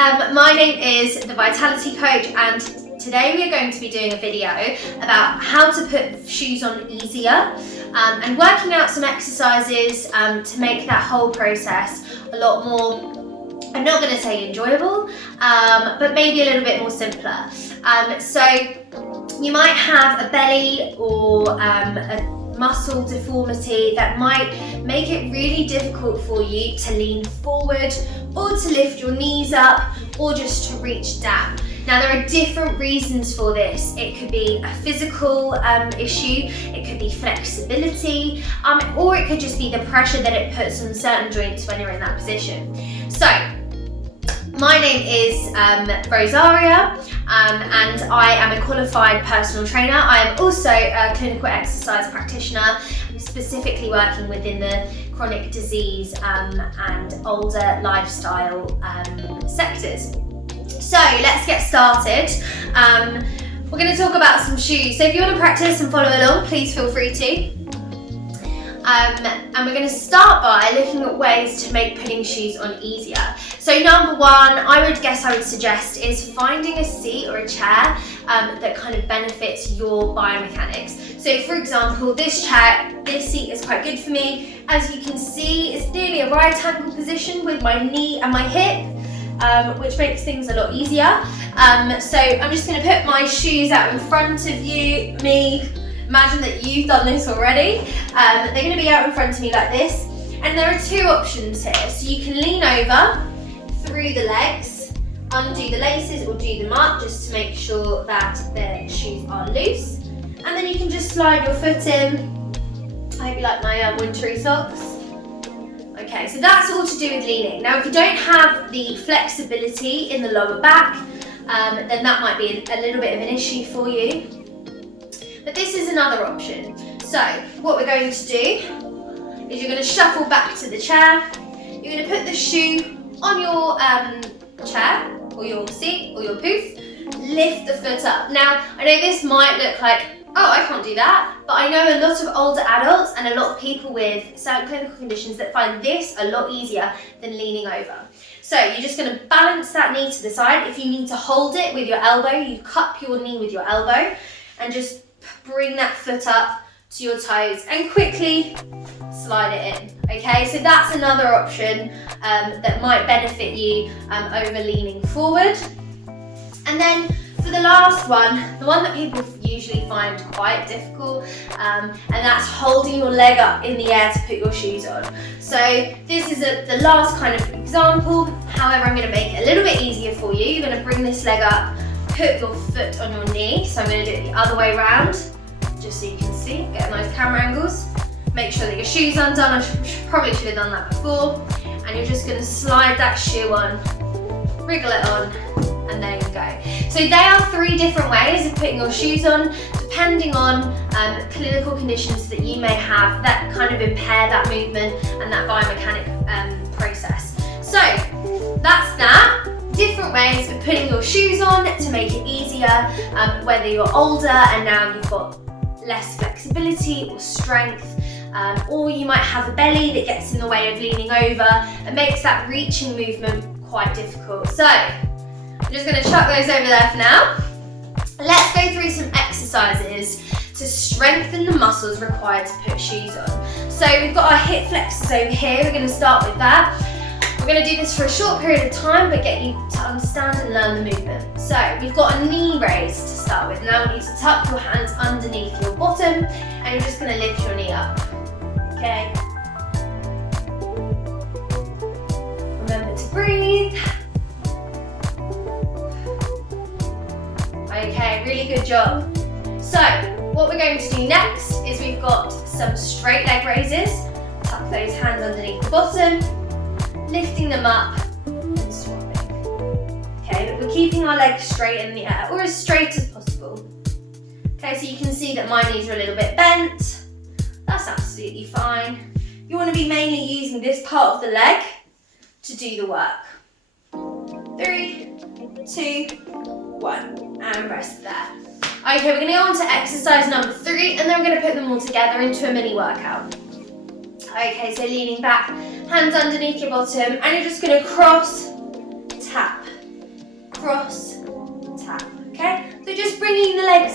My name is the Vitality Coach, and today we are going to be doing a video about how to put shoes on easier and working out some exercises to make that whole process a lot more, I'm not going to say enjoyable, but maybe a little bit more simpler. So you might have a belly or a muscle deformity that might make it really difficult for you to lean forward or to lift your knees up or just to reach down. Now there are different reasons for this. It could be a physical issue, it could be flexibility, or it could just be the pressure that it puts on certain joints when you're in that position. So my name is Rosaria, and I am a qualified personal trainer. I am also a clinical exercise practitioner, specifically working within the chronic disease and older lifestyle sectors. So let's get started. We're going to talk about some shoes. So if you want to practice and follow along, please feel free to. And we're going to start by looking at ways to make putting shoes on easier. So number one, I would suggest is finding a seat or a chair that kind of benefits your biomechanics. So for example, this seat is quite good for me. As you can see, it's nearly a right angle position with my knee and my hip, which makes things a lot easier. So I'm just going to put my shoes out in front of you, Imagine that you've done this already. They're going to be out in front of me like this. And there are two options here. So you can lean over through the legs, undo the laces or do them up just to make sure that the shoes are loose. And then you can just slide your foot in. I hope you like my wintry socks. Okay, so that's all to do with leaning. Now if you don't have the flexibility in the lower back, then that might be a little bit of an issue for you. But this is another option. So what we're going to do is you're going to shuffle back to the chair. You're going to put the shoe on your chair or your seat or your poof. Lift the foot up. Now I know this might look like, oh, I can't do that, but I know a lot of older adults and a lot of people with certain clinical conditions that find this a lot easier than leaning over. So you're just going to balance that knee to the side. If you need to hold it with your elbow, you cup your knee with your elbow and just bring that foot up to your toes and quickly slide it in. Okay, so that's another option that might benefit you over leaning forward. And then for the last one, the one that people usually find quite difficult, and that's holding your leg up in the air to put your shoes on. So this is the last kind of example. However, I'm going to make it a little bit easier for you. You're going to bring this leg up, put your foot on your knee. So I'm going to do it the other way around, just so you can see, get those camera angles. Make sure that your shoe's undone. Probably should have done that before. And you're just going to slide that shoe on, wriggle it on, and there you go. So there are three different ways of putting your shoes on, depending on clinical conditions that you may have that kind of impair that movement and that biomechanic process. So that's that. Different ways of putting your shoes on to make it easier, whether you're older and now you've got less flexibility or strength, or you might have a belly that gets in the way of leaning over and makes that reaching movement quite difficult. So I'm just going to chuck those over there for now. Let's go through some exercises to strengthen the muscles required to put shoes on. So we've got our hip flexors over here. We're going to start with that. We're going to do this for a short period of time, but get you to understand and learn the movement. So we've got a knee raise to start with. Now I want you to tuck your hands underneath your bottom, and you're just going to lift your knee up. Okay. Remember to breathe. Okay, really good job. So what we're going to do next is we've got some straight leg raises. Tuck those hands underneath the bottom, lifting them up and swapping. Okay, but we're keeping our legs straight in the air, or as straight as possible. Okay, so you can see that my knees are a little bit bent. That's absolutely fine. You want to be mainly using this part of the leg to do the work. 3, 2, 1, and rest there. Okay, we're going to go on to exercise number 3, and then we're going to put them all together into a mini workout. Okay, so leaning back, hands underneath your bottom, and you're just going to cross, tap,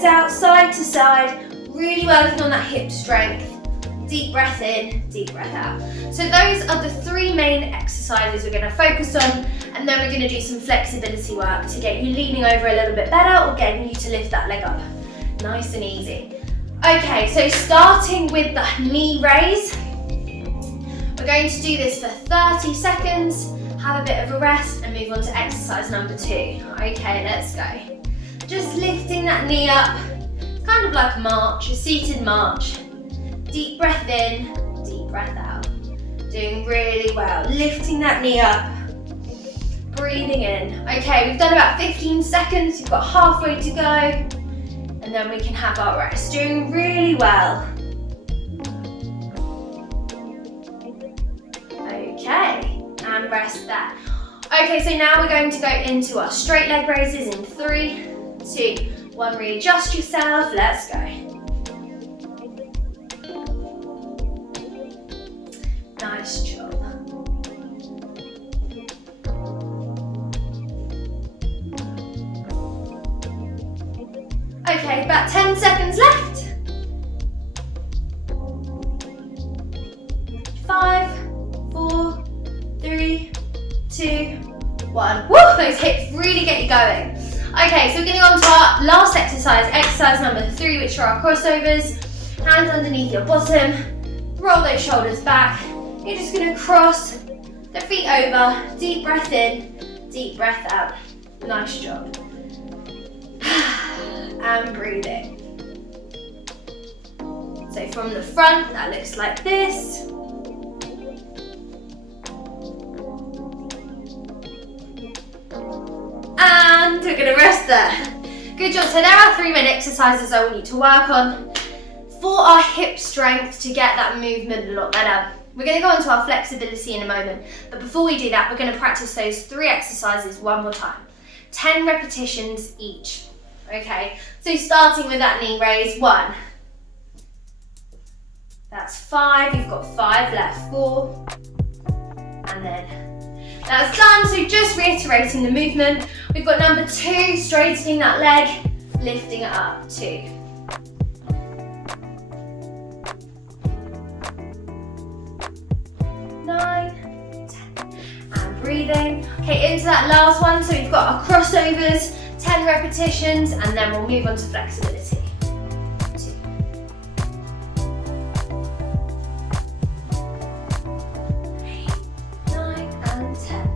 out, side to side, really working on that hip strength. Deep breath in, deep breath out. So those are the 3 main exercises we're going to focus on, and then we're going to do some flexibility work to get you leaning over a little bit better or getting you to lift that leg up. Nice and easy. Okay, so starting with the knee raise, we're going to do this for 30 seconds, have a bit of a rest and move on to exercise number 2. Okay, let's go. Just lifting that knee up, kind of like a march, a seated march. Deep breath in, deep breath out. Doing really well, lifting that knee up, breathing in. Okay, we've done about 15 seconds, you've got halfway to go, and then we can have our rest. Doing really well. Okay, and rest there. Okay, so now we're going to go into our straight leg raises in 3, 2, 1. Readjust yourself, let's go. Nice job. Okay, about 10 seconds left. 5, 4, 3, 2, 1. Woo! Those hips really get you going. Okay, so we're going to go on to our last exercise, exercise number 3, which are our crossovers. Hands underneath your bottom. Roll those shoulders back. You're just going to cross the feet over. Deep breath in, deep breath out. Nice job. And breathing. So from the front, that looks like this. And we're going to rest there. Good job. So there are 3 main exercises I want you to work on for our hip strength to get that movement a lot better. We're going to go on to our flexibility in a moment, but before we do that, we're going to practice those 3 exercises one more time. 10 repetitions each. Okay, so starting with that knee raise, 1. That's 5, you've got 5 left, 4, and then that's done. So just reiterating the movement, we've got number 2, straightening that leg, lifting it up, 2. 9, 10, and breathing. Okay, into that last one, so we've got our crossovers, 10 repetitions, and then we'll move on to flexibility. 2. 8, 9, and 10.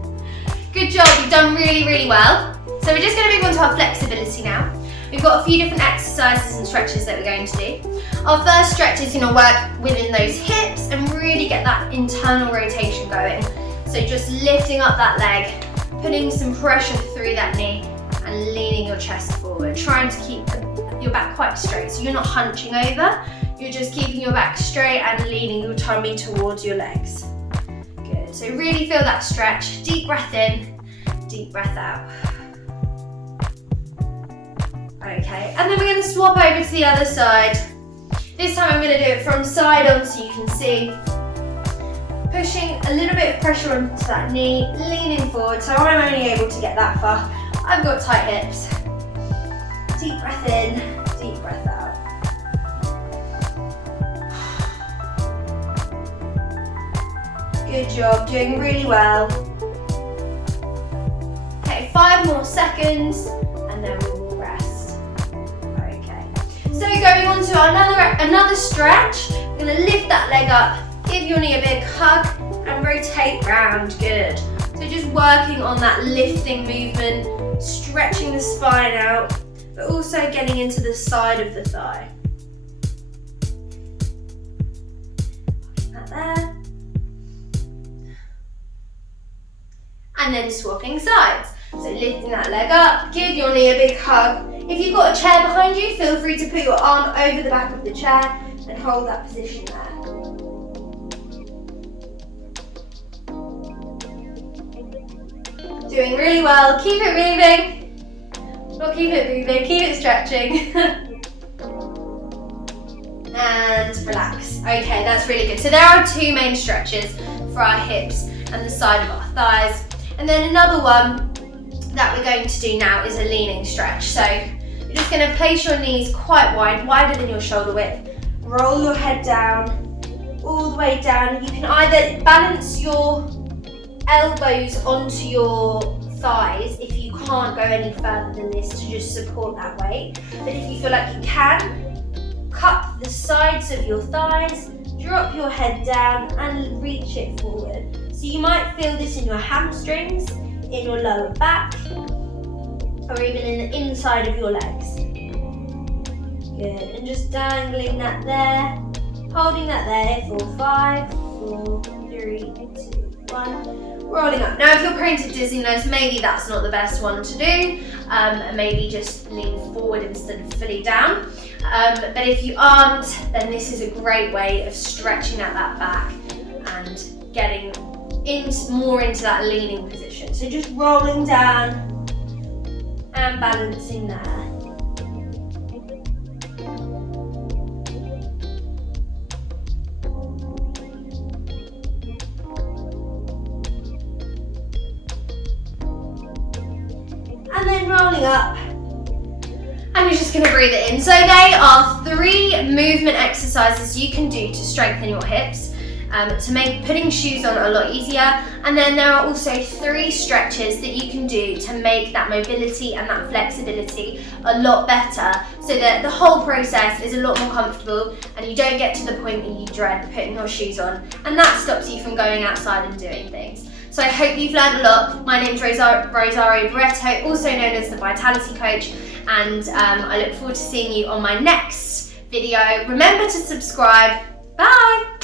Good job, you've done really, really well. So we're just going to move on to our flexibility now. We've got a few different exercises and stretches that we're going to do. Our first stretch is going to work within those hips and really get that internal rotation going. So just lifting up that leg, putting some pressure through that knee and leaning your chest forward, trying to keep your back quite straight. So you're not hunching over, you're just keeping your back straight and leaning your tummy towards your legs. Good, so really feel that stretch. Deep breath in, deep breath out. Okay, and then we're going to swap over to the other side. This time I'm going to do it from side on so you can see. Pushing a little bit of pressure onto that knee, leaning forward, so I'm only able to get that far. I've got tight hips. Deep breath in, deep breath out. Good job, doing really well. Okay, 5 more seconds, and then we will rest. Okay, so going on to another stretch. We're going to lift that leg up. Give your knee a big hug and rotate round, good. So just working on that lifting movement, stretching the spine out, but also getting into the side of the thigh. That there. And then swapping sides. So lifting that leg up, give your knee a big hug. If you've got a chair behind you, feel free to put your arm over the back of the chair and hold that position there. Doing really well. Keep it moving. Not keep it moving, keep it stretching. And relax. Okay, that's really good. So there are 2 main stretches for our hips and the side of our thighs. And then another one that we're going to do now is a leaning stretch. So You're just going to place your knees quite wide, wider than your shoulder width. Roll your head down, all the way down. You can either balance your elbows onto your thighs if you can't go any further than this to just support that weight. But if you feel like you can, cup the sides of your thighs, drop your head down and reach it forward. So you might feel this in your hamstrings, in your lower back, or even in the inside of your legs. Good, and just dangling that there, holding that there for 5, 4, 3, 2, 1. Rolling up. Now if you're prone to dizziness, maybe that's not the best one to do, and maybe just lean forward instead of fully down. But if you aren't, then this is a great way of stretching out that back and getting more into that leaning position. So just rolling down and balancing there. And then rolling up. And you're just going to breathe it in. So they are 3 movement exercises you can do to strengthen your hips, to make putting shoes on a lot easier. And then there are also 3 stretches that you can do to make that mobility and that flexibility a lot better, so that the whole process is a lot more comfortable and you don't get to the point that you dread putting your shoes on, and that stops you from going outside and doing things. So I hope you've learned a lot. My name's Rosaria Barreto, also known as the Vitality Coach, and I look forward to seeing you on my next video. Remember to subscribe. Bye!